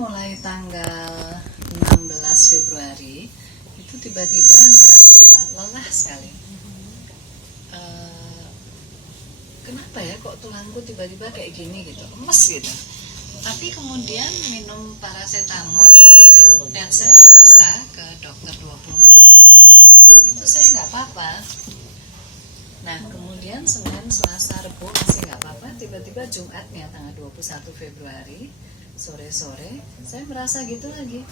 mulai tanggal 16 Februari itu tiba-tiba ngerasa lelah sekali. Kenapa ya kok tulangku tiba-tiba kayak gini gitu, lemes gitu. Tapi kemudian minum paracetamol dan saya periksa ke dokter 24 jam. Itu saya nggak apa-apa. Nah kemudian Senin, Selasa, Rabu masih nggak apa-apa. Tiba-tiba Jumatnya tanggal 21 Februari sore-sore saya merasa gitu lagi,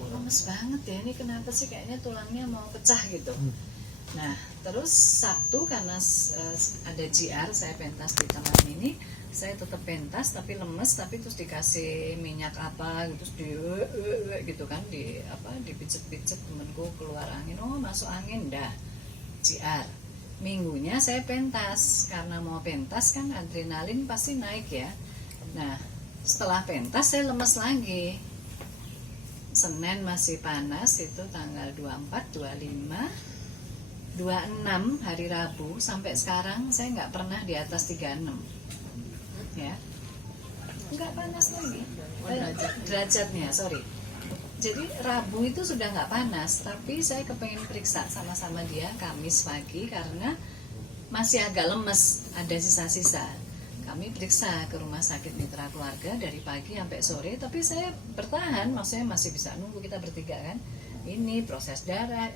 lemes banget ya, ini kenapa sih, kayaknya tulangnya mau pecah gitu. Nah terus Sabtu karena ada JR, saya pentas di taman ini, saya tetap pentas tapi lemes, tapi terus dikasih minyak apa gitu, gitu kan, dipijet-pijet, temenku keluar angin, oh masuk angin dah, JR. Minggunya saya pentas, karena mau pentas kan adrenalin pasti naik ya. Nah setelah pentas saya lemes lagi. Senin masih panas, itu tanggal 24, 25, 26 hari Rabu, sampai sekarang saya nggak pernah di atas 36 ya, nggak panas lagi derajatnya, sorry. Jadi Rabu itu sudah nggak panas, tapi saya kepengen periksa sama-sama dia Kamis pagi karena masih agak lemes, ada sisa-sisa. Kami periksa ke rumah sakit Mitra Keluarga dari pagi sampai sore, tapi saya bertahan, maksudnya masih bisa nunggu, kita bertiga kan. Ini proses darah,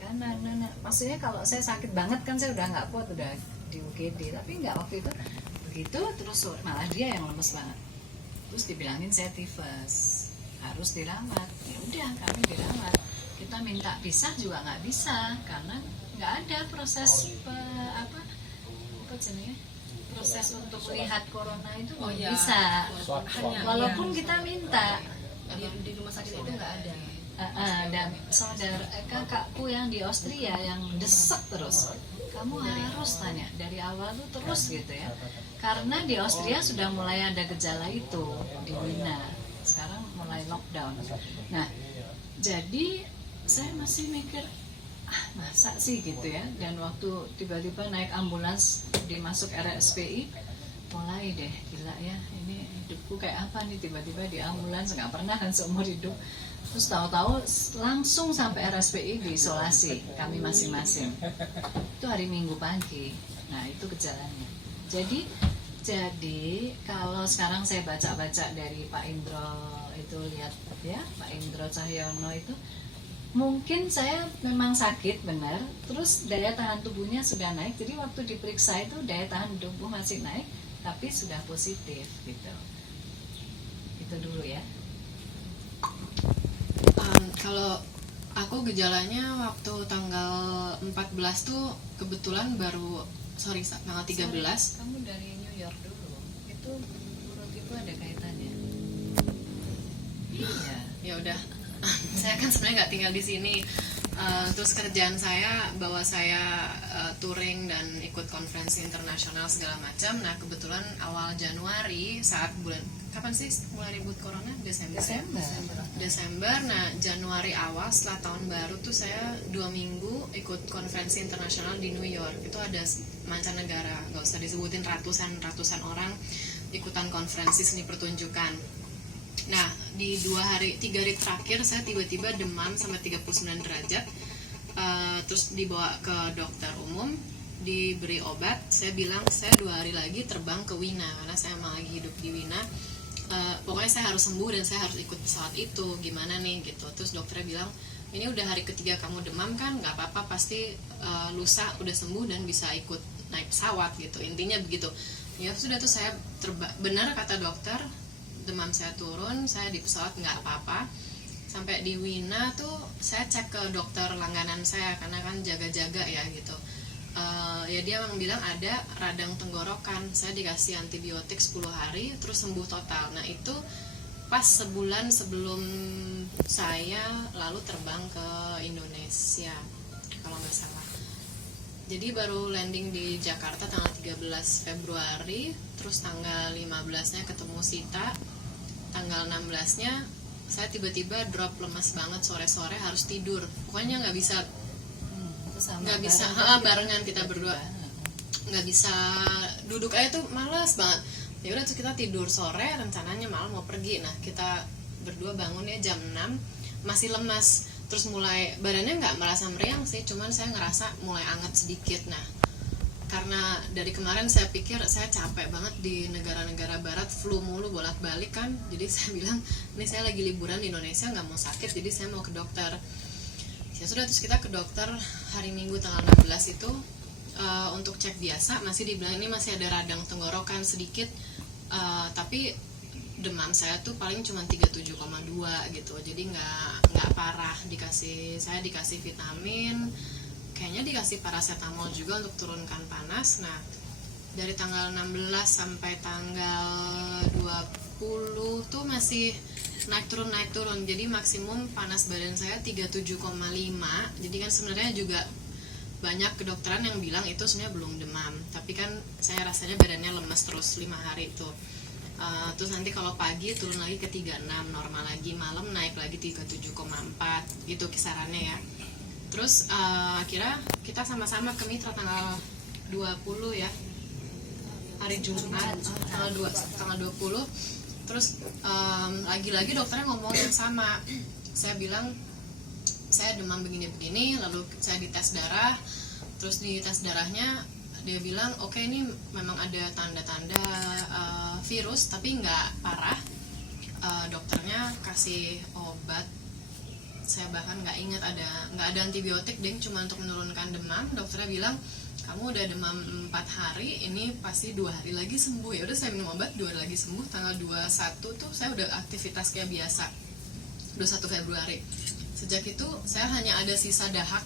maksudnya kalau saya sakit banget kan saya udah nggak kuat, udah di UGD, tapi nggak waktu itu begitu, terus malah dia yang lemes banget. Terus dibilangin saya tifus, harus dirawat. Ya udah kami dirawat, kita minta pisah juga nggak bisa karena nggak ada proses apa jenisnya, proses untuk melihat corona itu nggak bisa, walaupun kita minta di rumah sakit itu nggak ada. Dan saudara kakakku yang di Austria yang desek terus, kamu harus tanya dari awal tuh terus gitu ya, karena di Austria sudah mulai ada gejala itu di Wina, sekarang mulai lockdown. Nah jadi saya masih mikir, masa sih gitu ya. Dan waktu tiba-tiba naik ambulans dimasuk RSPI, mulai deh gila ya, ini hidupku kayak apa nih, tiba-tiba di ambulans, nggak pernah kan seumur hidup. Terus tahu-tahu langsung sampai RSPI diisolasi kami masing-masing. Itu hari Minggu pagi. Nah itu gejalanya. Jadi kalau sekarang saya baca-baca dari Pak Indro itu, lihat ya Pak Indro Cahyono itu, mungkin saya memang sakit benar, terus daya tahan tubuhnya sudah naik. Jadi waktu diperiksa itu daya tahan tubuh masih naik, tapi sudah positif gitu. Itu dulu ya. Kalau aku gejalanya waktu tanggal 14 tuh kebetulan tanggal 13. Kamu dari New York dulu, itu menurut Ibu ada kaitannya? Iya. Ya udah, saya kan sebenarnya nggak tinggal di sini. Terus kerjaan saya bawa saya touring dan ikut konferensi internasional segala macam. Nah kebetulan awal Januari, saat bulan kapan sih mulai ribut corona? Desember. Nah Januari awal setelah tahun baru tuh saya 2 minggu ikut konferensi internasional di New York. Itu ada mancanegara, nggak usah disebutin, ratusan orang ikutan konferensi seni pertunjukan. Nah di 3 hari terakhir saya tiba-tiba demam sampai 39 derajat. Terus dibawa ke dokter umum, diberi obat. Saya bilang saya 2 hari lagi terbang ke Wina karena saya emang lagi hidup di Wina. Pokoknya saya harus sembuh dan saya harus ikut pesawat itu, gimana nih gitu. Terus dokternya bilang, ini udah hari ketiga kamu demam kan, nggak apa-apa, pasti lusa udah sembuh dan bisa ikut naik pesawat gitu, intinya begitu. Ya sudah tuh saya benar kata dokter, demam saya turun, saya di pesawat nggak apa-apa. Sampai di Wina tuh saya cek ke dokter langganan saya karena kan jaga-jaga ya gitu. Ya dia memang bilang ada radang tenggorokan. Saya dikasih antibiotik 10 hari terus sembuh total. Nah itu pas sebulan sebelum saya lalu terbang ke Indonesia kalau nggak salah. Jadi baru landing di Jakarta tanggal 13 Februari, terus tanggal 15-nya ketemu Sita, tanggal 16-nya saya tiba-tiba drop, lemas banget, sore-sore harus tidur, pokoknya nggak bisa barengan kita berdua, nggak bisa duduk aja tuh, malas banget. Ya udah terus kita tidur sore, rencananya malam mau pergi. Nah kita berdua bangun ya jam 6 masih lemas, terus mulai badannya nggak merasa meriang sih, cuman saya ngerasa mulai anget sedikit. Nah, karena dari kemarin saya pikir saya capek banget di negara-negara barat, flu mulu bolak-balik kan, jadi saya bilang ini saya lagi liburan di Indonesia nggak mau sakit, jadi saya mau ke dokter. Ya sudah, terus kita ke dokter hari Minggu tanggal 16 itu untuk cek biasa, masih dibilang ini masih ada radang tenggorokan sedikit, tapi demam saya tuh paling cuma 37,2 gitu, jadi nggak parah. Saya dikasih vitamin, kayaknya dikasih paracetamol juga untuk turunkan panas. Nah, dari tanggal 16 sampai tanggal 20 tuh masih naik turun, jadi maksimum panas badan saya 37,5. Jadi kan sebenarnya juga banyak kedokteran yang bilang itu sebenarnya belum demam, tapi kan saya rasanya badannya lemes terus 5 hari itu. Terus nanti kalau pagi turun lagi ke 36 normal lagi, malam naik lagi 37,4 gitu kisarannya ya. Terus akhirnya kita sama-sama ke Mitra tanggal 20 ya, hari Jumat tanggal 20. Terus lagi-lagi dokternya ngomong yang sama. Saya bilang saya demam begini-begini, lalu saya dites darah, terus di tes darahnya dia bilang oke, ini memang ada tanda-tanda virus tapi nggak parah. Dokternya kasih obat, saya bahkan nggak ingat nggak ada antibiotik, deh, cuma untuk menurunkan demam. Dokternya bilang kamu udah demam 4 hari, ini pasti 2 hari lagi sembuh. Ya udah, saya minum obat, 2 hari lagi sembuh. Tanggal 21 tuh saya udah aktivitas kayak biasa, 21 Februari. Sejak itu saya hanya ada sisa dahak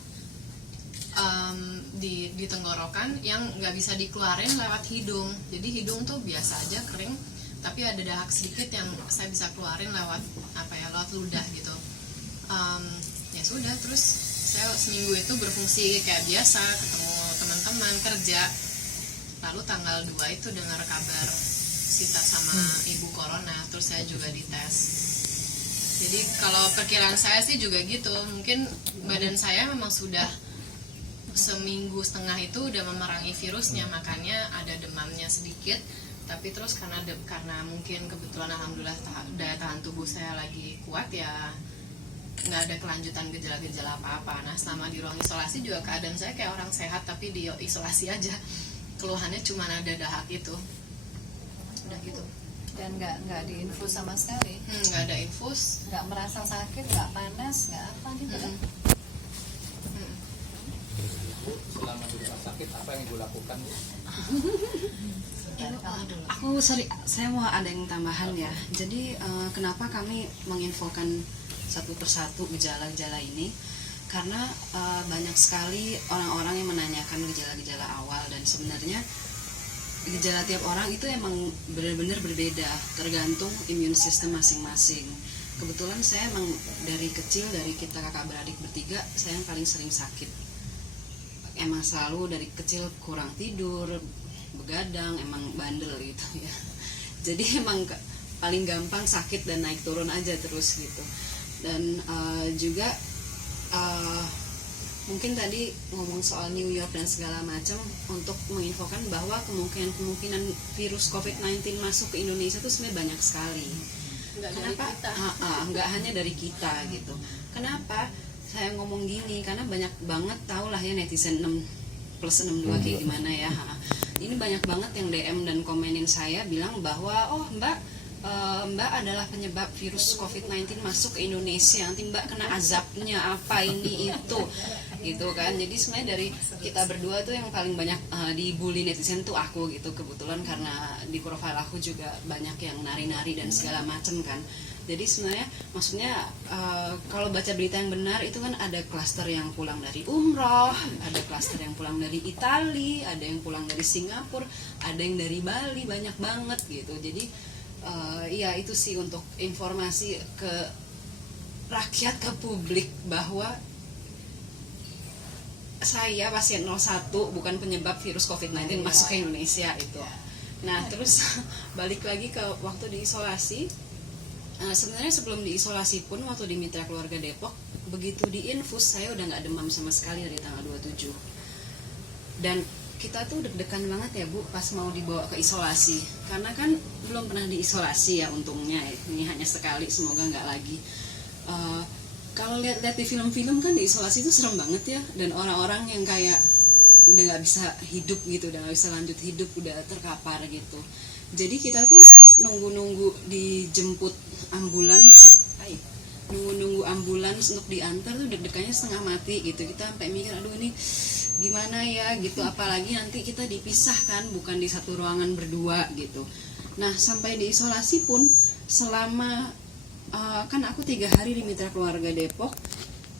di tenggorokan yang nggak bisa dikeluarin lewat hidung. Jadi hidung tuh biasa aja kering, tapi ada dahak sedikit yang saya bisa keluarin lewat lewat ludah gitu. Ya sudah, terus saya seminggu itu berfungsi kayak biasa, ketemu teman-teman, kerja. Lalu tanggal 2 itu dengar kabar Sita sama ibu corona, terus saya juga dites. Jadi kalau perkiraan saya sih juga gitu, mungkin badan saya memang sudah seminggu setengah itu udah memerangi virusnya, makanya ada demamnya sedikit. Tapi terus karena mungkin kebetulan alhamdulillah daya tahan tubuh saya lagi kuat, ya nggak ada kelanjutan gejala-gejala apa-apa. Nah, selama di ruang isolasi juga keadaan saya kayak orang sehat tapi di isolasi aja, keluhannya cuma ada dahak itu, udah gitu. Dan nggak diinfus sama sekali, Nggak ada infus, nggak merasa sakit, nggak panas, nggak apa gitu kan. Bu, selama di rumah sakit apa yang Ibu lakukan, Bu? Saya mau ada yang tambahan ya. Jadi kenapa kami menginfokan satu persatu gejala-gejala ini? Karena banyak sekali orang-orang yang menanyakan gejala-gejala awal, dan sebenarnya gejala tiap orang itu emang benar-benar berbeda tergantung imun sistem masing-masing. Kebetulan saya emang dari kecil, dari kita kakak beradik bertiga, saya yang paling sering sakit. Emang selalu dari kecil kurang tidur, begadang, emang bandel gitu ya. Jadi emang paling gampang sakit dan naik turun aja terus gitu. Dan juga mungkin tadi ngomong soal New York dan segala macam, untuk menginfokan bahwa kemungkinan virus COVID-19 masuk ke Indonesia itu sebenarnya banyak sekali. Kenapa? Nggak hanya dari kita gitu. Kenapa saya ngomong gini? Karena banyak banget, tau lah ya netizen 6+62 kayak gimana ya. Ini banyak banget yang DM dan komenin saya bilang bahwa Mbak adalah penyebab virus COVID-19 masuk ke Indonesia, nanti Mbak kena azabnya apa ini itu gitu kan. Jadi sebenarnya dari kita berdua tuh yang paling banyak dibully netizen tuh aku gitu, kebetulan karena di profile aku juga banyak yang nari-nari dan segala macem kan. Jadi sebenarnya maksudnya kalau baca berita yang benar itu kan ada klaster yang pulang dari umroh, ada klaster yang pulang dari Itali, ada yang pulang dari Singapura, ada yang dari Bali, banyak banget gitu. Jadi ya itu sih untuk informasi ke rakyat, ke publik, bahwa saya pasien 01 bukan penyebab virus COVID-19 masuk ke Indonesia itu. Nah terus balik lagi ke waktu diisolasi. Sebenarnya sebelum diisolasi pun, waktu di Mitra Keluarga Depok, begitu diinfus saya udah nggak demam sama sekali dari tanggal 27. Dan kita tuh deg-degan banget ya Bu pas mau dibawa ke isolasi, karena kan belum pernah diisolasi ya, untungnya ini hanya sekali, semoga nggak lagi. Kalau lihat di film-film kan diisolasi itu serem banget ya, dan orang-orang yang kayak udah nggak bisa hidup gitu, udah nggak bisa lanjut hidup, udah terkapar gitu. Jadi kita tuh nunggu dijemput ambulans, nunggu ambulans untuk diantar tuh deg-degannya setengah mati gitu. Kita sampai mikir, aduh ini gimana ya gitu, apalagi nanti kita dipisahkan, bukan di satu ruangan berdua gitu. Nah sampai diisolasi pun selama kan aku 3 hari di Mitra Keluarga Depok,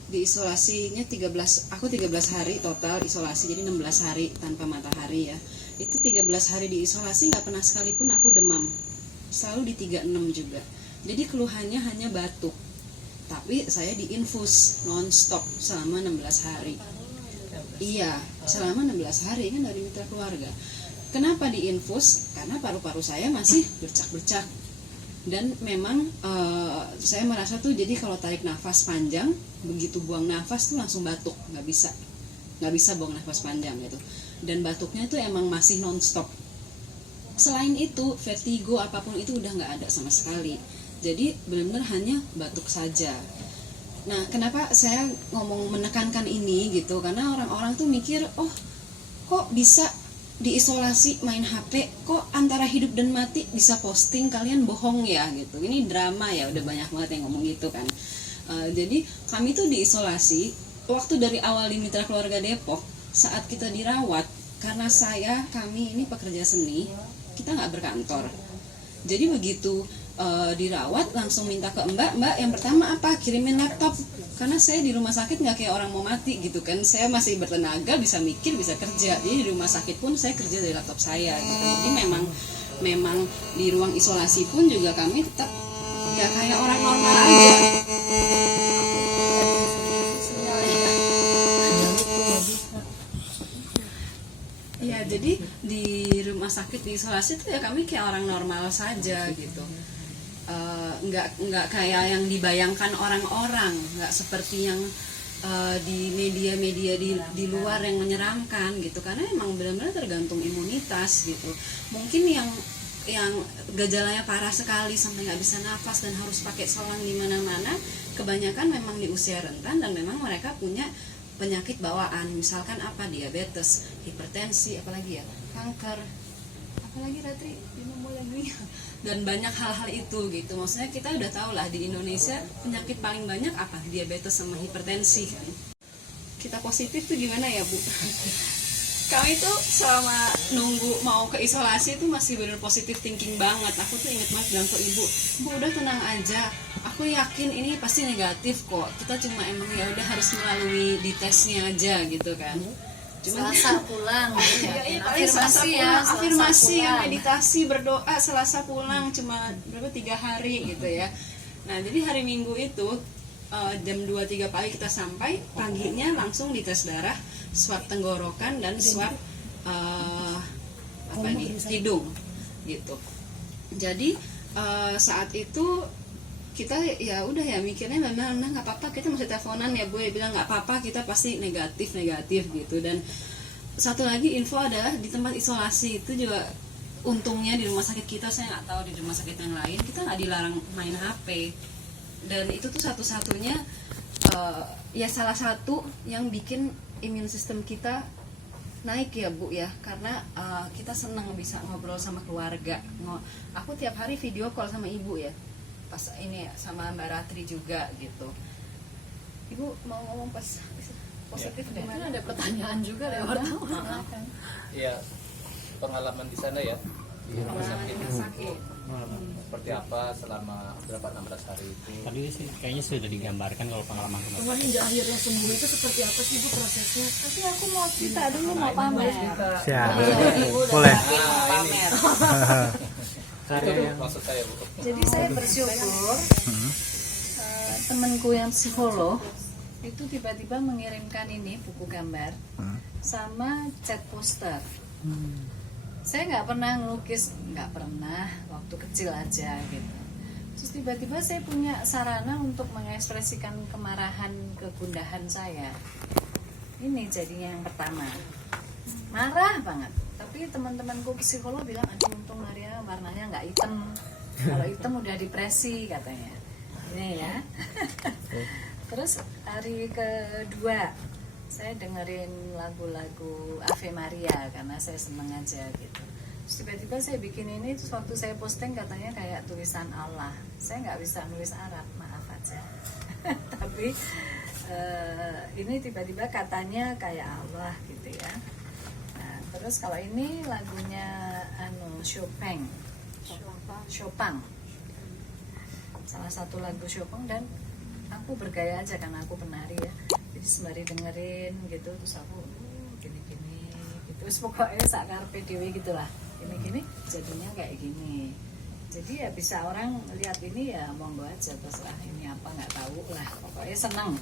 diisolasinya 13 hari total isolasi, jadi 16 hari tanpa matahari ya. Itu 13 hari diisolasi nggak pernah sekalipun aku demam, selalu di 36 juga. Jadi keluhannya hanya batuk, tapi saya diinfus nonstop selama 16 hari. Iya, selama 16 hari kan dari Mitra Keluarga. Kenapa diinfus? Karena paru-paru saya masih bercak-bercak. Dan memang saya merasa tuh, jadi kalau tarik nafas panjang, begitu buang nafas tuh langsung batuk, nggak bisa buang nafas panjang gitu. Dan batuknya tuh emang masih nonstop. Selain itu, vertigo apapun itu udah nggak ada sama sekali. Jadi benar-benar hanya batuk saja. Nah, kenapa saya menekankan ini gitu? Karena orang-orang tuh mikir, oh kok bisa diisolasi main HP, kok antara hidup dan mati bisa posting, kalian bohong ya gitu. Ini drama ya, udah banyak banget yang ngomong gitu kan. Jadi kami tuh diisolasi waktu dari awal di Mitra Keluarga Depok, saat kita dirawat, karena kami ini pekerja seni, kita nggak berkantor. Jadi begitu dirawat langsung minta ke mbak yang pertama apa, kirimin laptop, karena saya di rumah sakit nggak kayak orang mau mati gitu kan, saya masih bertenaga, bisa mikir, bisa kerja. Jadi di rumah sakit pun saya kerja dari laptop saya gitu. Jadi memang di ruang isolasi pun juga kami tetap ya kayak orang normal aja. Ya jadi di rumah sakit di isolasi tuh ya kami kayak orang normal saja gitu. Nggak kayak yang dibayangkan orang-orang, nggak seperti yang di media-media di luar yang menyeramkan gitu, karena emang benar-benar tergantung imunitas gitu. Mungkin yang gejalanya parah sekali sampai nggak bisa nafas dan harus pakai selang di mana-mana, kebanyakan memang di usia rentan dan memang mereka punya penyakit bawaan, misalkan apa, diabetes, hipertensi, apalagi ya, kanker, apalagi Ratri lagi, dan banyak hal-hal itu gitu. Maksudnya kita udah tahu lah di Indonesia penyakit paling banyak apa, diabetes sama hipertensi kan. Kita positif tuh gimana ya Bu? Kami tuh selama nunggu mau ke isolasi tuh masih bener positif thinking banget. Aku tuh inget banget bilang ke ibu, Bu udah tenang aja, aku yakin ini pasti negatif kok, kita cuma emang ya udah harus melalui di tesnya aja gitu kan. Cuma Selasa pulang ya, afirmasi ya, meditasi, berdoa Selasa pulang, cuma berapa 3 hari gitu ya. Nah jadi hari Minggu itu jam 2-3 pagi kita sampai, paginya langsung dites darah, swab tenggorokan dan swab hidung gitu. Jadi saat itu kita ya udah ya mikirnya memang nggak apa-apa, kita masih teleponan ya Bu, ya bilang nggak apa-apa, kita pasti negatif gitu. Dan satu lagi info adalah di tempat isolasi itu juga, untungnya di rumah sakit kita, saya nggak tahu di rumah sakit yang lain, kita nggak dilarang main HP. Dan itu tuh satu-satunya ya salah satu yang bikin imun sistem kita naik ya Bu ya, karena kita senang bisa ngobrol sama keluarga. Aku tiap hari video call sama ibu ya, pas ini ya, sama Mbak Ratri juga gitu. Ibu mau ngomong pas positif ya. gimana? Ada pertanyaan juga lewat. Iya, pengalaman di sana ya, di rumah sakit. Seperti apa selama berapa 16 hari itu? Tadi sih kayaknya sudah digambarkan kalau pengalaman kemarin. Cuma hingga akhirnya sembuh itu seperti apa sih Bu prosesnya? Tapi aku mau cerita dulu, mau pamer. Siap. Boleh. Boleh. Pamer. Itu maksud saya Bu. Jadi saya bersyukur temanku yang psikolog itu tiba-tiba mengirimkan ini buku gambar sama cat poster. Saya nggak pernah ngelukis, nggak pernah, waktu kecil aja gitu. Terus tiba-tiba saya punya sarana untuk mengekspresikan kemarahan, kegundahan saya. Ini jadinya yang pertama, marah banget. Tapi teman-temanku psikolog bilang, aduh untung Maria warnanya nggak hitam. Kalau hitam udah depresi katanya. Ini ya. Terus hari kedua saya dengerin lagu-lagu Ave Maria karena saya seneng aja gitu. Terus tiba-tiba saya bikin ini, terus waktu saya posting katanya kayak tulisan Allah. Saya nggak bisa nulis Arab, maaf aja. Tapi ini tiba-tiba katanya kayak Allah gitu ya. Nah, terus kalau ini lagunya Chopin. Salah satu lagu Chopin, dan aku bergaya aja karena aku penari ya. Jadi sembari dengerin gitu, terus aku gini-gini gitu. Terus pokoknya sakarpe dhewe gitulah. Gini-gini jadinya kayak gini. Jadi ya bisa orang lihat ini ya monggo aja, terserah ini apa nggak tahu lah, pokoknya seneng.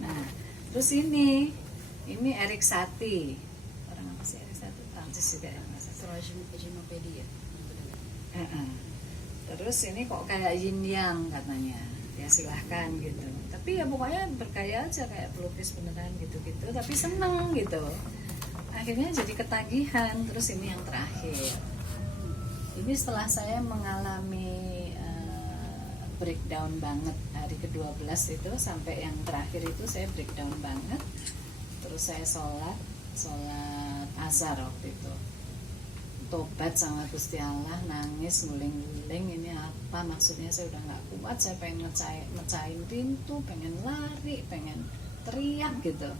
Nah terus ini Erik Satie, orang apa sih Erik Satie? Prancis juga ya mas. Astrologi Terus ini kok kayak yin yang katanya, ya silahkan gitu. Tapi ya pokoknya bergaya aja kayak pelukis beneran gitu-gitu, tapi seneng gitu. Akhirnya jadi ketagihan. Terus ini yang terakhir. Ini setelah saya mengalami breakdown banget hari ke-12 itu, sampai yang terakhir itu saya breakdown banget. Terus saya sholat azhar waktu itu, tobat sama Gusti Allah, nangis nguling-nguling, ini apa maksudnya, saya udah nggak kuat, saya pengen mecahin pintu, pengen lari, pengen teriak gitu.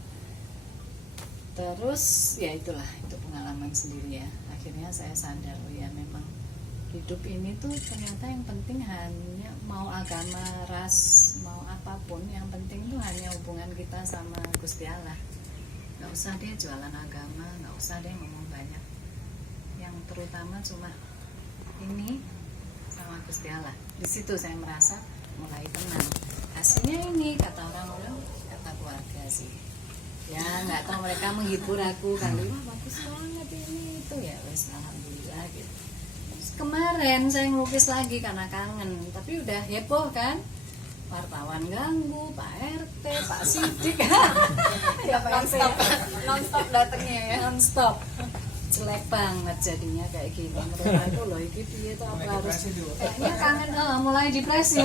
Terus ya itulah, itu pengalaman sendiri ya. Akhirnya saya sadar, oh ya memang hidup ini tuh ternyata yang penting hanya mau agama, ras, mau apapun, yang penting tuh hanya hubungan kita sama Gusti Allah. Nggak usah deh jualan agama, nggak usah deh ngomong banyak. Yang terutama cuma ini sama Gusti Allah. Di situ saya merasa mulai tenang. Hasilnya ini kata orang-orang, kata keluarga sih. Ya nggak tahu mereka menghibur aku kali, wah bagus banget ini itu ya, wes alhamdulillah gitu. Kemarin saya ngelukis lagi karena kangen, tapi udah heboh kan, wartawan ganggu, Pak RT, Pak Sidik, ya non-stop datangnya ya. non-stop, jelek banget jadinya kayak gini. Menurut aku loh, ini dia tuh apa harus kayaknya kangen, mulai depresi,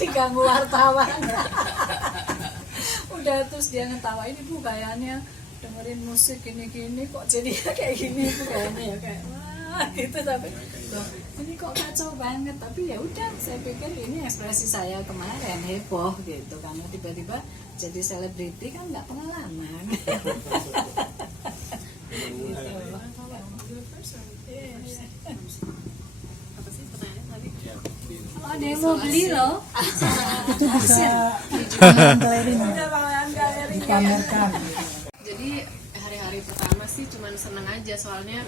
diganggu wartawan. Udah terus dia ngetawain, ibu kayaknya dengerin musik gini-gini kok jadinya kayak gini, ibu kayaknya ya kayak gitu. Tapi loh, ini kok kacau banget. Tapi ya udah, saya pikir ini ekspresi saya kemarin heboh gitu, karena tiba-tiba jadi selebriti kan nggak pengalaman. Apa sih pertanyaannya tadi? Oh, ada yang mau beli loh. Jadi hari-hari pertama sih cuman seneng aja, soalnya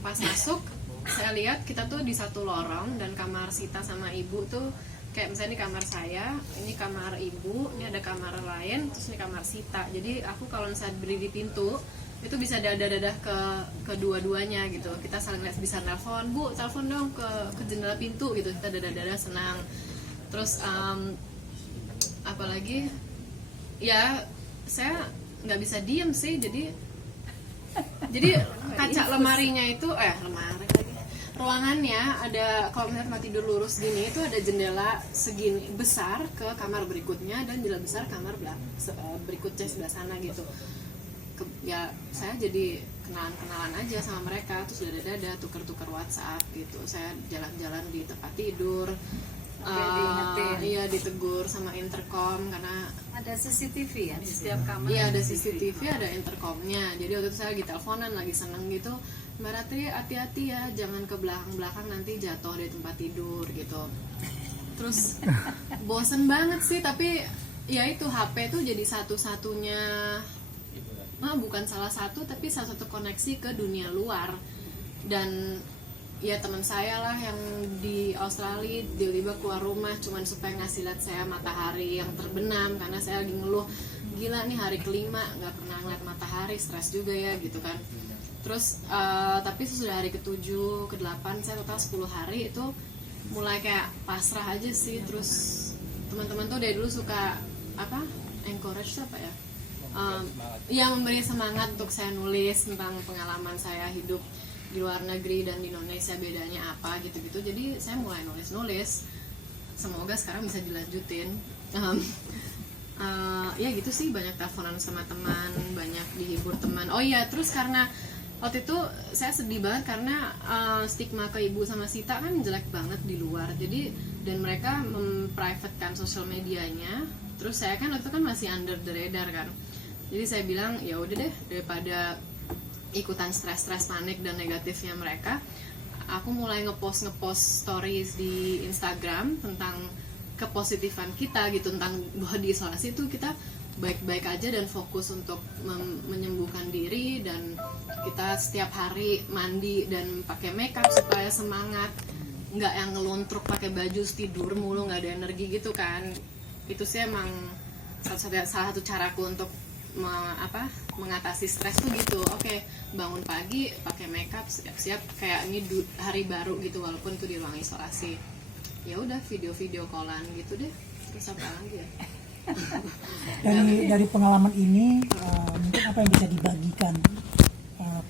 pas masuk saya lihat kita tuh di satu lorong, dan kamar Sita sama ibu tuh kayak misalnya ini kamar saya, ini kamar ibu, ini ada kamar lain, terus ini kamar Sita. Jadi aku kalau misalnya berdiri di pintu itu bisa dadah-dadah ke kedua-duanya gitu. Kita saling lihat, bisa nelpon, bu telepon dong ke jendela pintu gitu, kita dadah-dadah senang. Terus apalagi ya saya nggak bisa diem sih, jadi kaca lemarinya itu ruangannya ada, kalau misalnya tempat tidur lurus gini itu ada jendela segini besar ke kamar berikutnya, dan jendela besar kamar berikutnya sebelah sana gitu. Ya saya jadi kenalan aja sama mereka, terus dada tuker-tuker WhatsApp gitu. Saya jalan-jalan di tempat tidur, iya ditegur sama intercom karena Ada CCTV ya di setiap kamar. iya ada CCTV, ada intercomnya. Jadi waktu itu saya lagi teleponan, lagi seneng gitu, Mbak Ratri hati-hati ya, jangan ke belakang nanti jatuh dari tempat tidur gitu. Terus bosen banget sih, tapi ya itu HP tuh jadi satu-satunya, bukan salah satu, tapi salah satu koneksi ke dunia luar. Dan ya teman saya lah yang di Australia tiba-tiba keluar rumah cuman supaya ngasih lihat saya matahari yang terbenam, karena saya lagi ngeluh, gila nih hari kelima nggak pernah ngeliat matahari, stres juga ya gitu kan. Terus tapi sesudah hari ke-7, ke-8, saya total 10 hari itu mulai kayak pasrah aja sih. Terus teman-teman tuh dari dulu suka encourage tuh apa ya, yang memberi semangat untuk saya nulis tentang pengalaman saya hidup di luar negeri dan di Indonesia bedanya apa gitu-gitu. Jadi saya mulai nulis, semoga sekarang bisa dilanjutin. Ya gitu sih, banyak teleponan sama teman, banyak dihibur teman. Oh iya, terus karena waktu itu saya sedih banget karena stigma ke Ibu sama Sita kan jelek banget di luar. Jadi dan mereka memprivatekan sosial medianya. Terus saya kan waktu itu kan masih under the radar kan. Jadi saya bilang ya udah deh, daripada ikutan stres panik dan negatifnya mereka, aku mulai ngepost stories di Instagram tentang kepositifan kita gitu, tentang bahwa di isolasi itu kita baik-baik aja dan fokus untuk menyembuhkan diri, dan kita setiap hari mandi dan pakai makeup supaya semangat, nggak yang ngeluntruk pakai baju tidur mulu nggak ada energi gitu kan. Itu sih emang salah satu caraku untuk mengatasi stres tuh gitu. Oke, bangun pagi pakai makeup siap-siap kayak ini hari baru gitu, walaupun itu di ruang isolasi. Ya udah video callan gitu deh. Terus apa lagi ya? Dari pengalaman ini mungkin apa yang bisa dibagikan,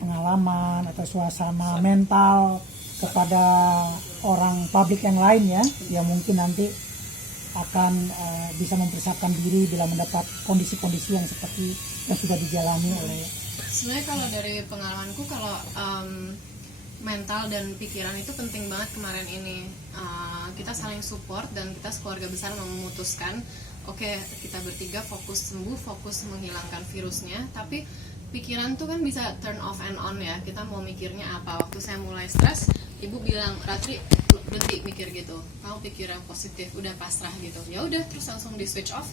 pengalaman atau suasana mental kepada orang publik yang lain ya, yang mungkin nanti akan bisa mempersiapkan diri bila mendapat kondisi-kondisi yang seperti yang sudah dijalani oleh. Sebenarnya kalau dari pengalamanku, kalau mental dan pikiran itu penting banget kemarin ini. Kita saling support dan kita sekeluarga besar memutuskan oke, kita bertiga fokus sembuh, fokus menghilangkan virusnya. Tapi pikiran tuh kan bisa turn off and on ya, kita mau mikirnya apa. Waktu saya mulai stres, Ibu bilang, Ratri berhenti mikir gitu, kamu pikir yang positif, udah pasrah gitu. Ya udah, terus langsung di switch off,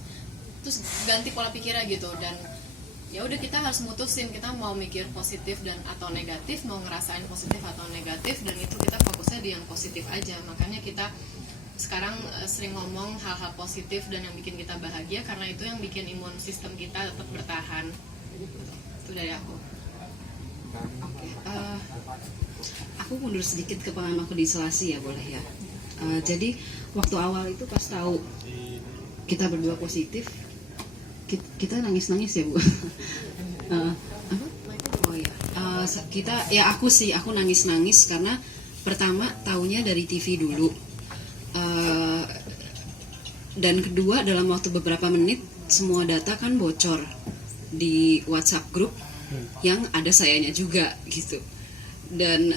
terus ganti pola pikirnya gitu. Dan ya udah, kita harus mutusin kita mau mikir positif dan atau negatif, mau ngerasain positif atau negatif, dan itu kita fokusnya di yang positif aja. Makanya kita sekarang sering ngomong hal-hal positif dan yang bikin kita bahagia, karena itu yang bikin imun sistem kita tetap bertahan. Itu dari aku. Oke, aku mundur sedikit ke pengalaman aku di isolasi ya, boleh ya. Jadi waktu awal itu pas tahu kita berdua positif, kita nangis-nangis ya Bu. Apa? Oh ya, aku nangis-nangis karena pertama taunya dari TV dulu, dan kedua dalam waktu beberapa menit semua data kan bocor di WhatsApp grup yang ada sayanya juga gitu. Dan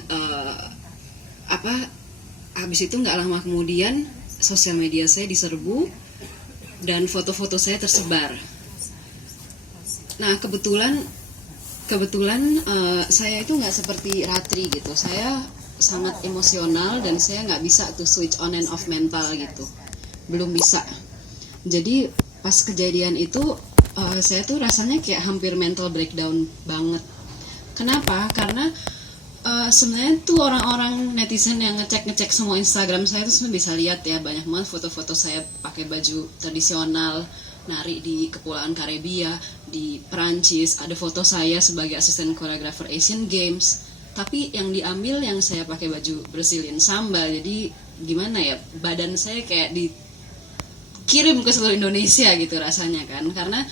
habis itu nggak lama kemudian sosial media saya diserbu dan foto-foto saya tersebar. Nah kebetulan saya itu nggak seperti Ratri gitu. Saya sangat emosional dan saya nggak bisa tuh switch on and off mental gitu, belum bisa. Jadi pas kejadian itu saya tuh rasanya kayak hampir mental breakdown banget. Kenapa? Karena sebenarnya tuh orang-orang netizen yang ngecek semua Instagram saya tuh sebenarnya bisa lihat ya, banyak banget foto-foto saya pakai baju tradisional nari di Kepulauan Karibia di Perancis, ada foto saya sebagai asisten koreografer Asian Games, tapi yang diambil yang saya pakai baju Brazilian Samba. Jadi gimana ya, badan saya kayak dikirim ke seluruh Indonesia gitu rasanya kan, karena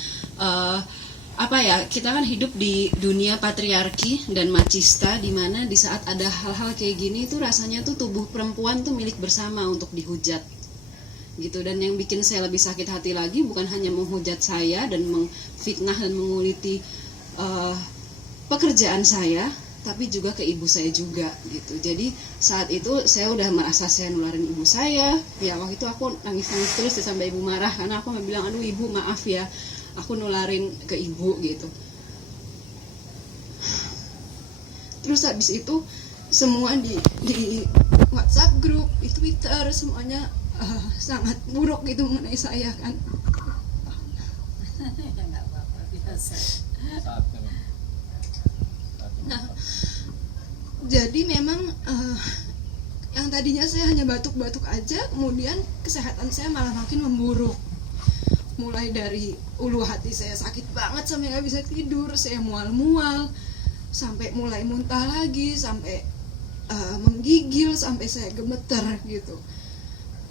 kita kan hidup di dunia patriarki dan machista, di mana di saat ada hal-hal kayak gini tuh rasanya tuh tubuh perempuan tuh milik bersama untuk dihujat gitu. Dan yang bikin saya lebih sakit hati lagi bukan hanya menghujat saya dan memfitnah dan menguliti pekerjaan saya, tapi juga ke ibu saya juga gitu. Jadi saat itu saya udah merasa saya nularin ibu saya. Ya waktu itu aku nangis-nangis terus sampai ibu marah, karena aku bilang, aduh ibu maaf ya, aku nularin ke ibu gitu. Terus habis itu semua di WhatsApp grup, di Twitter, semuanya sangat buruk gitu mengenai saya kan. Nah, jadi memang yang tadinya saya hanya batuk-batuk aja, kemudian kesehatan saya malah makin memburuk. Mulai dari ulu hati saya sakit banget sampai nggak bisa tidur, saya mual-mual, sampai mulai muntah lagi, sampai menggigil, sampai saya gemeter gitu.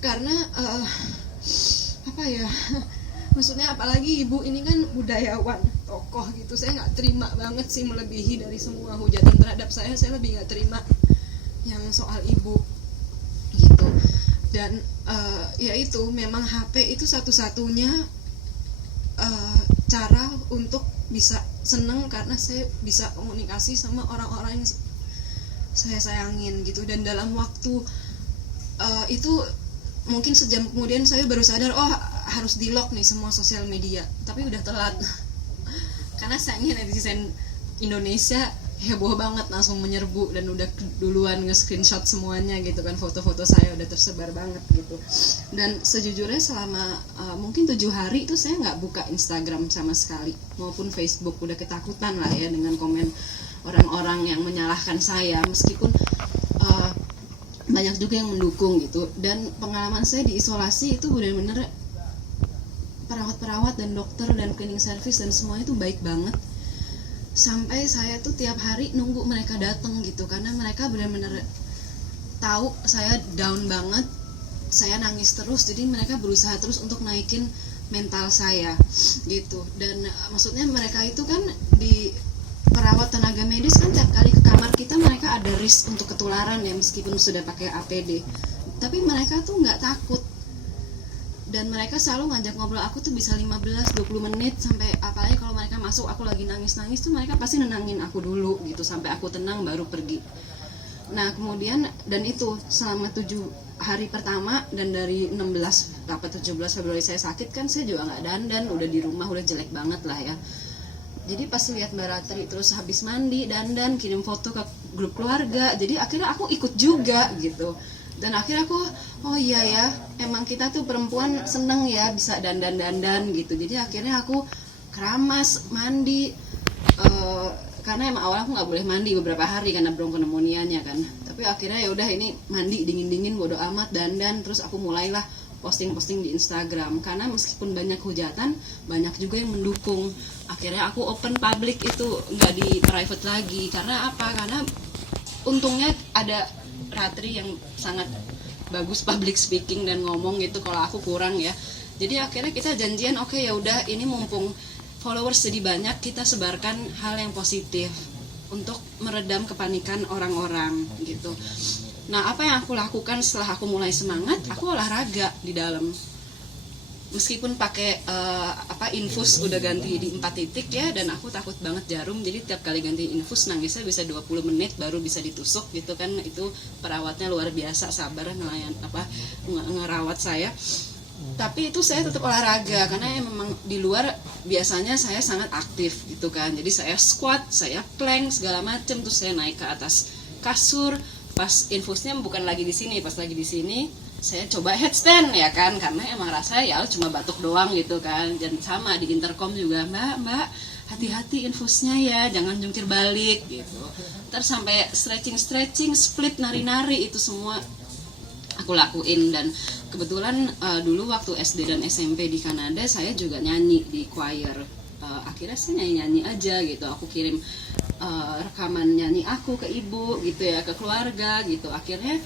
Karena maksudnya apalagi ibu ini kan budayawan, tokoh gitu. Saya nggak terima banget sih, melebihi dari semua hujatan terhadap saya lebih nggak terima yang soal ibu gitu. Dan ya itu memang HP itu satu-satunya cara untuk bisa seneng, karena saya bisa komunikasi sama orang-orang yang saya sayangin gitu. Dan dalam waktu itu mungkin sejam kemudian saya baru sadar, oh harus di lock nih semua sosial media, tapi udah telat karena sayangnya netizen Indonesia heboh banget, langsung menyerbu dan udah duluan nge-screenshot semuanya gitu kan, foto-foto saya udah tersebar banget gitu. Dan sejujurnya selama mungkin 7 hari itu saya nggak buka Instagram sama sekali maupun Facebook, udah ketakutan lah ya dengan komen orang-orang yang menyalahkan saya, meskipun banyak juga yang mendukung gitu. Dan pengalaman saya di isolasi itu benar-benar perawat-perawat dan dokter dan cleaning service dan semuanya itu baik banget, sampai saya tuh tiap hari nunggu mereka datang gitu, karena mereka benar-benar tahu saya down banget, saya nangis terus, jadi mereka berusaha terus untuk naikin mental saya gitu. Dan maksudnya mereka itu kan di perawat tenaga medis kan tiap kali ke kamar kita mereka ada risk untuk ketularan ya, meskipun sudah pakai APD, tapi mereka tuh nggak takut. Dan mereka selalu ngajak ngobrol aku tuh bisa 15-20 menit, sampai apalagi kalau mereka masuk aku lagi nangis-nangis tuh mereka pasti nenangin aku dulu gitu sampai aku tenang baru pergi. Nah kemudian, dan itu selama 7 hari pertama, dan dari 17 Februari saya sakit kan saya juga nggak dandan, udah di rumah udah jelek banget lah ya. Jadi pas lihat Mbak Ratri terus habis mandi dandan kirim foto ke grup keluarga, jadi akhirnya aku ikut juga gitu. Dan akhirnya aku, oh iya ya, emang kita tuh perempuan seneng ya bisa dandan-dandan gitu. Jadi akhirnya aku keramas, mandi, karena emang awalnya aku nggak boleh mandi beberapa hari karena bronkonemonianya kan. Tapi akhirnya ya udah ini mandi dingin-dingin bodo amat, dandan, terus aku mulailah posting-posting di Instagram. Karena meskipun banyak hujatan, banyak juga yang mendukung. Akhirnya aku open public itu, nggak di private lagi. Karena apa? Karena untungnya ada Ratri yang sangat bagus public speaking dan ngomong gitu, kalau aku kurang ya. Jadi akhirnya kita janjian, oke ya udah ini mumpung followers jadi banyak, kita sebarkan hal yang positif untuk meredam kepanikan orang-orang gitu. Nah apa yang aku lakukan setelah aku mulai semangat, aku olahraga di dalam. Meskipun pakai infus udah ganti di 4 titik ya, dan aku takut banget jarum, jadi tiap kali ganti infus nangisnya bisa 20 menit baru bisa ditusuk gitu kan. Itu perawatnya luar biasa sabar ngerawat saya. Tapi itu saya tetap olahraga karena memang di luar biasanya saya sangat aktif gitu kan. Jadi saya squat, saya plank segala macam, terus saya naik ke atas kasur. Pas infusnya bukan lagi di sini, pas lagi di sini saya coba headstand ya kan, karena emang rasanya ya cuma batuk doang gitu kan. Dan sama di intercom juga, mbak hati-hati infusnya ya, jangan jungkir balik gitu. Terus sampai stretching, split, nari-nari, itu semua aku lakuin. Dan kebetulan dulu waktu SD dan SMP di Kanada saya juga nyanyi di choir. Akhirnya saya nyanyi aja gitu, aku kirim rekaman nyanyi aku ke ibu gitu ya, ke keluarga gitu. Akhirnya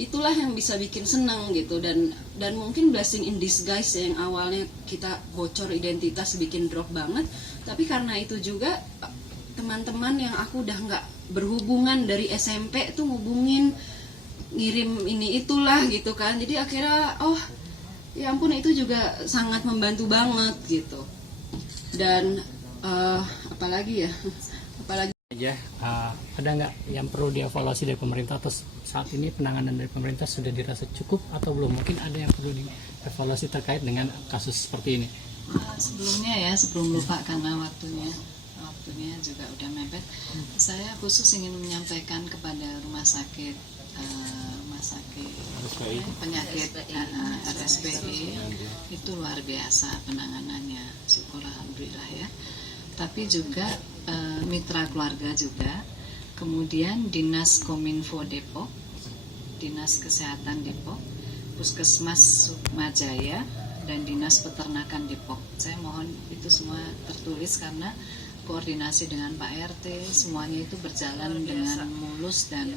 itulah yang bisa bikin senang gitu. Dan mungkin blessing in disguise yang awalnya kita bocor identitas bikin drop banget, tapi karena itu juga teman-teman yang aku udah nggak berhubungan dari SMP tuh ngubungin, ngirim ini itulah gitu kan. Jadi akhirnya oh ya ampun, itu juga sangat membantu banget gitu. Dan apalagi aja ada nggak yang perlu dievaluasi dari pemerintah, atau saat ini penanganan dari pemerintah sudah dirasa cukup atau belum? Mungkin ada yang perlu dievaluasi terkait dengan kasus seperti ini. Sebelumnya ya, sebelum lupa karena waktunya juga udah mepet, saya khusus ingin menyampaikan kepada rumah sakit penyakit RSPI itu luar biasa penanganannya, syukur alhamdulillah ya. Tapi juga mitra keluarga juga, kemudian Dinas Kominfo Depok, Dinas Kesehatan Depok, Puskesmas Sukmajaya, dan Dinas Peternakan Depok. Saya mohon itu semua tertulis karena koordinasi dengan Pak RT semuanya itu berjalan dengan mulus dan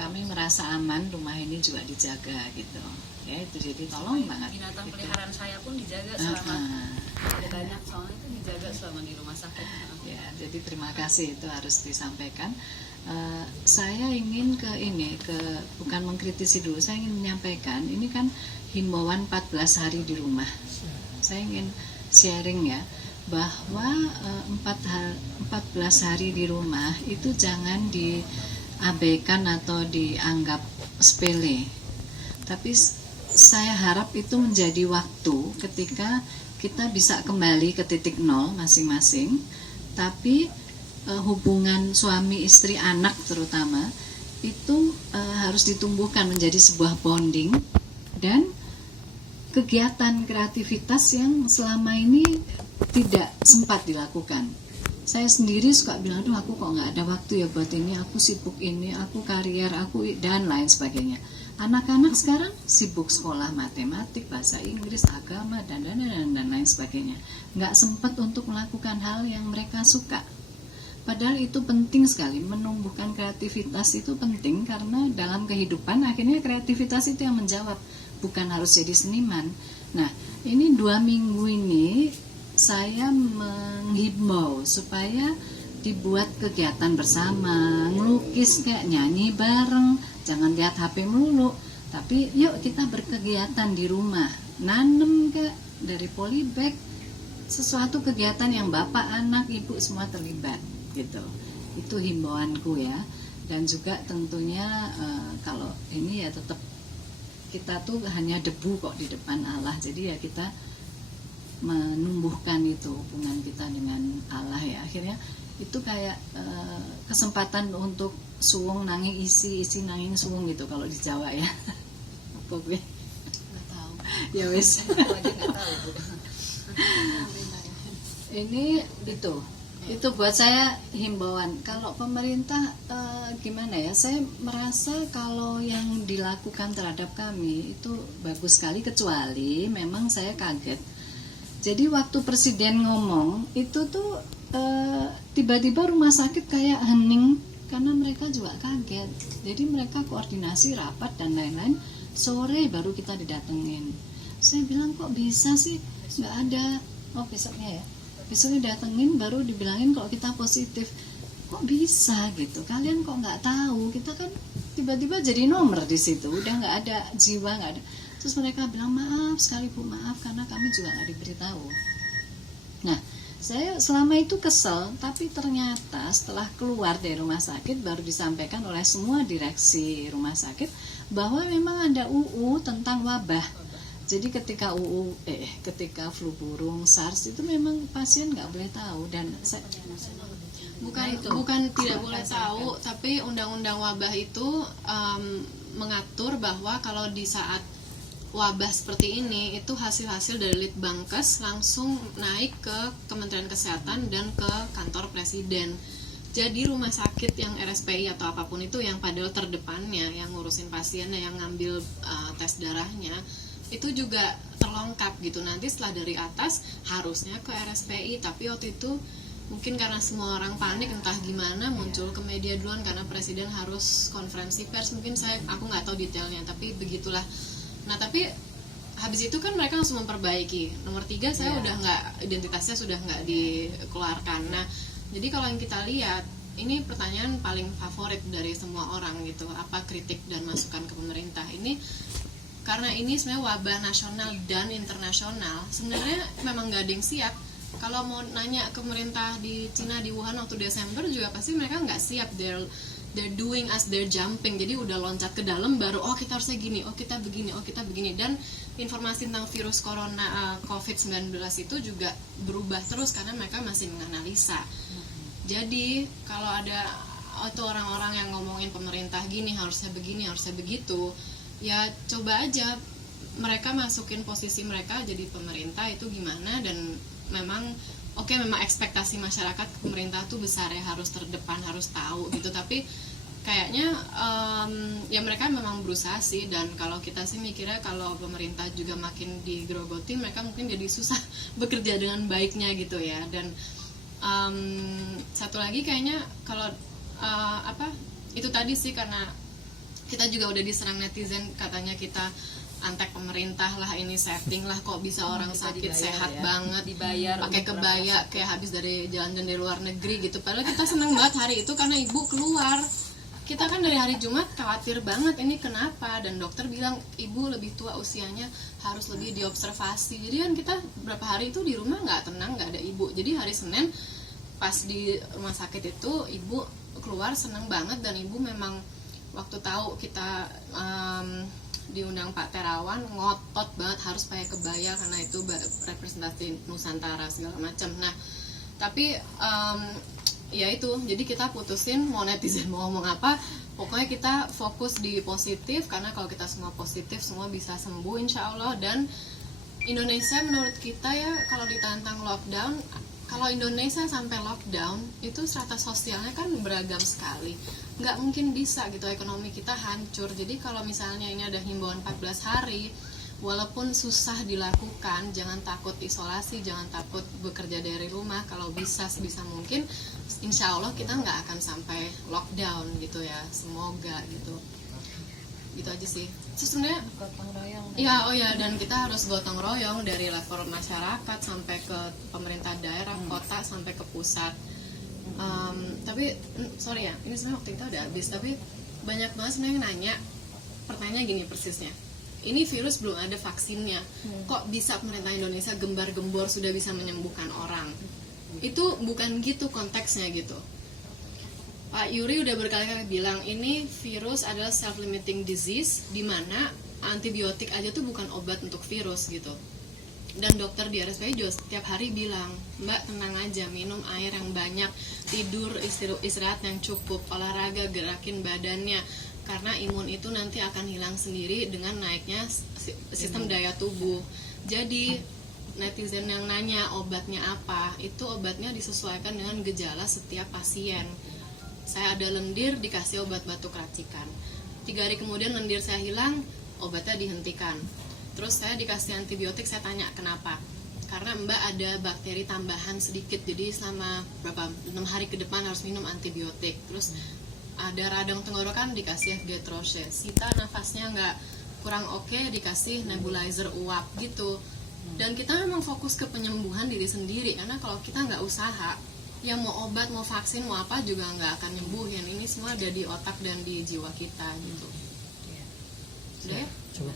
kami merasa aman, rumah ini juga dijaga gitu ya itu, jadi tolong banget binatang gitu. peliharaan saya pun dijaga Ah, selama ah. ada banyak, soalnya itu dijaga selama di rumah sakit. Ya, jadi terima kasih, itu harus disampaikan. Saya ingin bukan mengkritisi dulu, saya ingin menyampaikan, ini kan himbauan 14 hari di rumah. Saya ingin sharing ya, bahwa 14 hari di rumah itu jangan diabaikan atau dianggap sepele. Tapi saya harap itu menjadi waktu ketika kita bisa kembali ke titik nol masing-masing, tapi hubungan suami istri anak terutama itu harus ditumbuhkan menjadi sebuah bonding dan kegiatan kreativitas yang selama ini tidak sempat dilakukan. Saya sendiri suka bilang, aduh aku kok nggak ada waktu ya buat ini, aku sibuk ini, aku karier, aku dan lain sebagainya. Anak-anak sekarang sibuk sekolah matematik, bahasa Inggris, agama, dan lain sebagainya. Nggak sempat untuk melakukan hal yang mereka suka. Padahal itu penting sekali, menumbuhkan kreativitas itu penting, karena dalam kehidupan akhirnya kreativitas itu yang menjawab, bukan harus jadi seniman. Nah, ini 2 minggu ini saya menghimbau supaya dibuat kegiatan bersama, ngelukis kayak nyanyi bareng, jangan lihat HP melulu, tapi yuk kita berkegiatan di rumah, nanem kayak dari polybag, sesuatu kegiatan yang bapak, anak, ibu semua terlibat gitu. Itu himbauanku ya. Dan juga tentunya kalau ini ya tetap kita tuh hanya debu kok di depan Allah, jadi ya kita menumbuhkan itu hubungan kita dengan Allah ya. Akhirnya itu kayak kesempatan untuk suwung nanging isi nanging suwung gitu kalau di Jawa ya. Apa gue Nggak tahu. ya wis. Aku aja nggak tahu, Bu. Ini itu buat saya himbauan. Kalau pemerintah gimana ya, saya merasa kalau yang dilakukan terhadap kami itu bagus sekali, kecuali memang saya kaget. Jadi waktu presiden ngomong itu tuh tiba-tiba rumah sakit kayak hening, karena mereka juga kaget. Jadi mereka koordinasi rapat dan lain-lain, sore baru kita didatengin. Saya bilang kok bisa sih, nggak ada, besoknya ya, besoknya datengin baru dibilangin kalau kita positif. Kok bisa gitu, kalian kok nggak tahu? Kita kan tiba-tiba jadi nomor di situ, udah nggak ada jiwa, nggak ada. Terus mereka bilang maaf sekali Bu, maaf karena kami juga nggak diberitahu. Nah, saya selama itu kesel, tapi ternyata setelah keluar dari rumah sakit baru disampaikan oleh semua direksi rumah sakit bahwa memang ada UU tentang wabah. Jadi ketika ketika flu burung, SARS itu memang pasien nggak boleh tahu, dan bukan tidak boleh tahu, tapi undang-undang wabah itu mengatur bahwa kalau di saat wabah seperti ini itu hasil-hasil dari Litbangkes langsung naik ke Kementerian Kesehatan dan ke kantor presiden. Jadi rumah sakit yang RSPI atau apapun itu yang padahal terdepannya yang ngurusin pasiennya, yang ngambil tes darahnya, itu juga terlengkap gitu. Nanti setelah dari atas harusnya ke RSPI, tapi waktu itu mungkin karena semua orang panik entah gimana muncul ke media duluan karena presiden harus konferensi pers. Mungkin aku nggak tahu detailnya, tapi begitulah. Nah, tapi habis itu kan mereka langsung memperbaiki. Nomor 3 saya udah nggak, identitasnya sudah nggak dikeluarkan. Nah, jadi kalau yang kita lihat, ini pertanyaan paling favorit dari semua orang gitu, apa kritik dan masukan ke pemerintah ini, karena ini sebenarnya wabah nasional dan internasional. Sebenarnya memang nggak ada yang siap. Kalau mau nanya ke pemerintah di Cina, di Wuhan waktu Desember juga pasti mereka nggak siap. They're doing as they're jumping. Jadi udah loncat ke dalam baru kita harusnya gini, kita begini. Dan informasi tentang virus corona COVID-19 itu juga berubah terus karena mereka masih menganalisa. Jadi kalau ada itu orang-orang yang ngomongin pemerintah gini, harusnya begini, harusnya begitu, ya coba aja mereka masukin posisi mereka jadi pemerintah itu gimana. Dan memang memang ekspektasi masyarakat pemerintah tuh besar ya, harus terdepan, harus tahu gitu. Tapi kayaknya ya mereka memang berusaha sih. Dan kalau kita sih mikirnya kalau pemerintah juga makin digerogoti, mereka mungkin jadi susah bekerja dengan baiknya gitu ya. Dan satu lagi kayaknya kalau itu tadi sih, karena kita juga udah diserang netizen katanya kita antek pemerintah lah, ini setting lah, kok bisa orang Kita sakit dibayar sehat ya. banget Dibayar pakai untuk kebaya kayak habis dari jalan-jalan di luar negeri gitu. Padahal kita seneng banget hari itu karena ibu keluar. Kita kan dari hari Jumat khawatir banget ini kenapa, dan dokter bilang ibu lebih tua usianya, harus lebih diobservasi. Jadi kan kita berapa hari itu di rumah nggak tenang, nggak ada ibu. Jadi hari Senin pas di rumah sakit itu ibu keluar seneng banget, dan ibu memang waktu tahu kita diundang Pak Terawan ngotot banget harus pakai kebaya karena itu representasi Nusantara segala macam. Nah tapi ya itu, jadi kita putusin mau netizen mau ngomong apa, pokoknya kita fokus di positif, karena kalau kita semua positif semua bisa sembuh insya Allah. Dan Indonesia menurut kita ya, kalau ditantang lockdown, kalau Indonesia sampai lockdown itu strata sosialnya kan beragam sekali, nggak mungkin bisa gitu, ekonomi kita hancur. Jadi kalau misalnya ini ada himbauan 14 hari, walaupun susah dilakukan, jangan takut isolasi, jangan takut bekerja dari rumah. Kalau bisa sebisa mungkin, insya Allah kita nggak akan sampai lockdown gitu ya, semoga gitu. Gitu aja sih. Terus sebenarnya Gotong royong. ya, oh ya, dan kita harus gotong royong dari level masyarakat sampai ke pemerintah daerah, kota sampai ke pusat. Tapi sorry ya, ini sebenarnya waktu kita udah habis, tapi banyak banget sebenarnya yang nanya, pertanyaan gini persisnya. Ini virus belum ada vaksinnya, kok bisa pemerintah Indonesia gembar-gembor sudah bisa menyembuhkan orang? Itu bukan gitu konteksnya gitu. Pak Yuri udah berkali-kali bilang ini virus adalah self-limiting disease, di mana antibiotik aja tuh bukan obat untuk virus gitu. Dan dokter di RSPI juga setiap hari bilang, Mbak tenang aja, minum air yang banyak, tidur istirahat yang cukup, olahraga, gerakin badannya, karena imun itu nanti akan hilang sendiri dengan naiknya sistem daya tubuh. Jadi netizen yang nanya obatnya apa, itu obatnya disesuaikan dengan gejala setiap pasien. Saya ada lendir, dikasih obat batuk racikan. 3 hari kemudian lendir saya hilang, obatnya dihentikan. Terus saya dikasih antibiotik, saya tanya kenapa? Karena Mbak ada bakteri tambahan sedikit, jadi selama 6 hari ke depan harus minum antibiotik. Terus ada radang tenggorokan, dikasih FG Troche. Sita nafasnya nggak kurang oke, dikasih nebulizer uap gitu. Dan kita memang fokus ke penyembuhan diri sendiri, karena kalau kita nggak usaha, ya mau obat, mau vaksin, mau apa juga nggak akan nyembuhin. Ini semua ada di otak dan di jiwa kita gitu. Sudah ya? Coba.